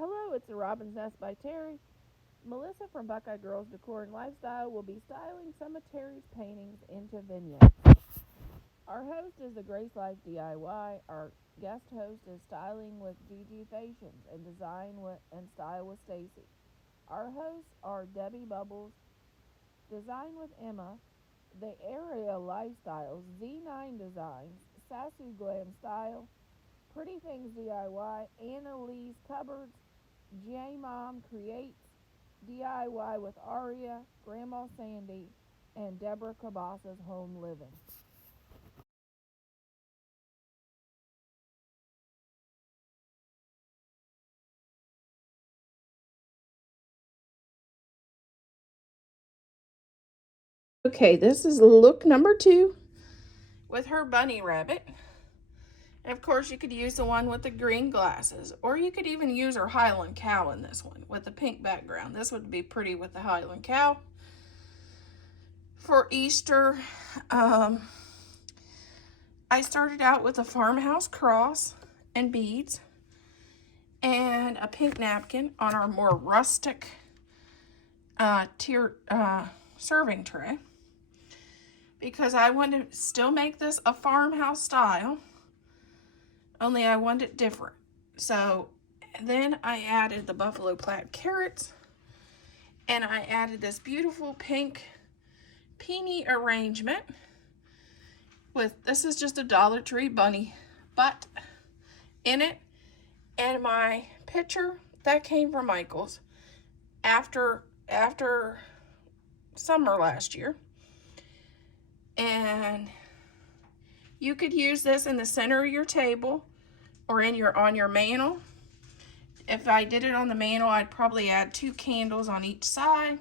Hello, it's the Robin's Nest by Terry. Melissa from Buckeye Girls Decor and Lifestyle will be styling some of Terry's paintings into vignettes. Our host is the Grace Life DIY. Our guest host is styling with Gigi Fashions and and style with Stacy. Our hosts are Debbie Bubbles, Design with Emma, The Area Lifestyles, Z9 Designs, Sasu Glam Style, Pretty Things DIY, Annalise Cupboards, J Mom Creates, DIY with Aria, Grandma Sandy, and Deborah Cabas's Home Living. Okay, this is look number 2 with her bunny rabbit. And of course, you could use the one with the green glasses, or you could even use her Highland cow in this one with the pink background. This would be pretty with the Highland cow. For Easter, I started out with a farmhouse cross and beads and a pink napkin on our more rustic serving tray, because I wanted to still make this a farmhouse style, only I want it different. So then I added the buffalo plaid carrots, and I added this beautiful pink peony arrangement with, this is just a Dollar Tree bunny butt in it, and my picture that came from Michael's after summer last year. And you could use this in the center of your table or on your mantle. If I did it on the mantle, I'd probably add 2 candles on each side.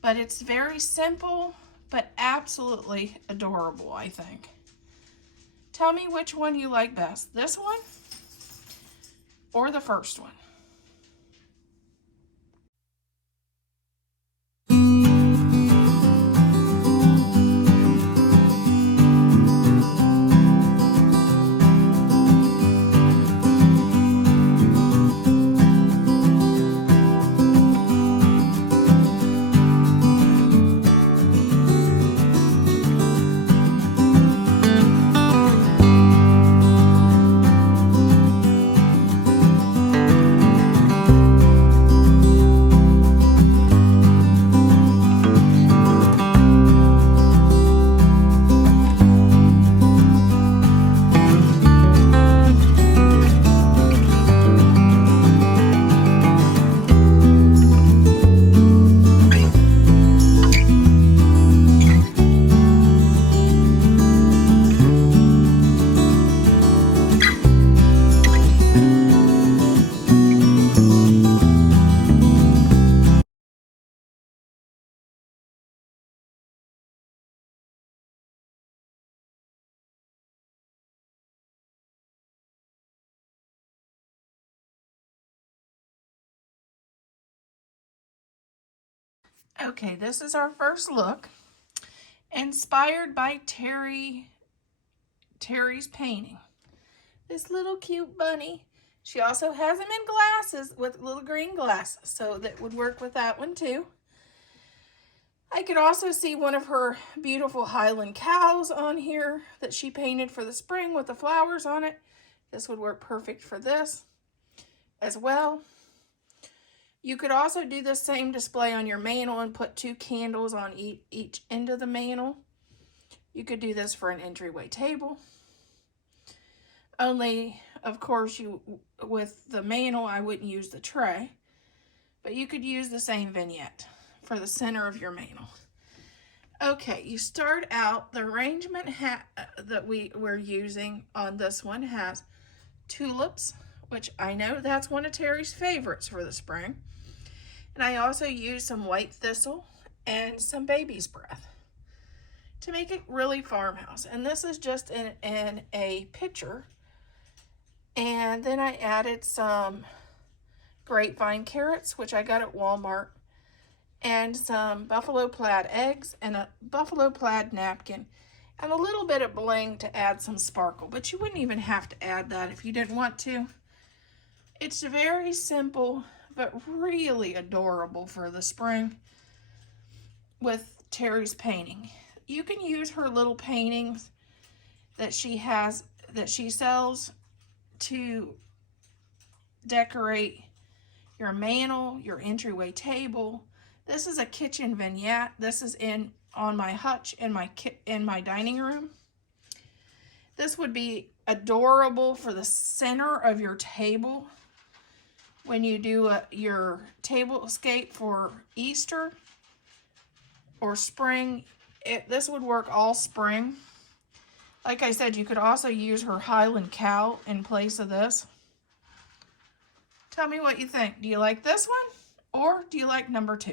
But it's very simple, but absolutely adorable, I think. Tell me which one you like best, this one or the first one. Okay, this is our first look, inspired by Terry's painting. This little cute bunny. She also has him in glasses with little green glasses, so that would work with that one too. I could also see one of her beautiful Highland cows on here that she painted for the spring with the flowers on it. This would work perfect for this as well. You could also do the same display on your mantle and put 2 candles on each end of the mantle. You could do this for an entryway table. Only, of course, with the mantle, I wouldn't use the tray. But you could use the same vignette for the center of your mantle. Okay, you start out, the arrangement that we're using on this one has tulips, which I know that's one of Terry's favorites for the spring. And I also used some white thistle and some baby's breath to make it really farmhouse. And this is just in a pitcher. And then I added some grapevine carrots, which I got at Walmart, and some buffalo plaid eggs and a buffalo plaid napkin and a little bit of bling to add some sparkle. But you wouldn't even have to add that if you didn't want to. It's very simple, but really adorable for the spring with Terry's painting. You can use her little paintings that she has, that she sells, to decorate your mantle, your entryway table. This is a kitchen vignette. This is on my hutch in my dining room. This would be adorable for the center of your table when you do your tablescape for Easter or spring. This would work all spring. Like I said, you could also use her Highland cow in place of this. Tell me what you think. Do you like this one, or do you like number 2?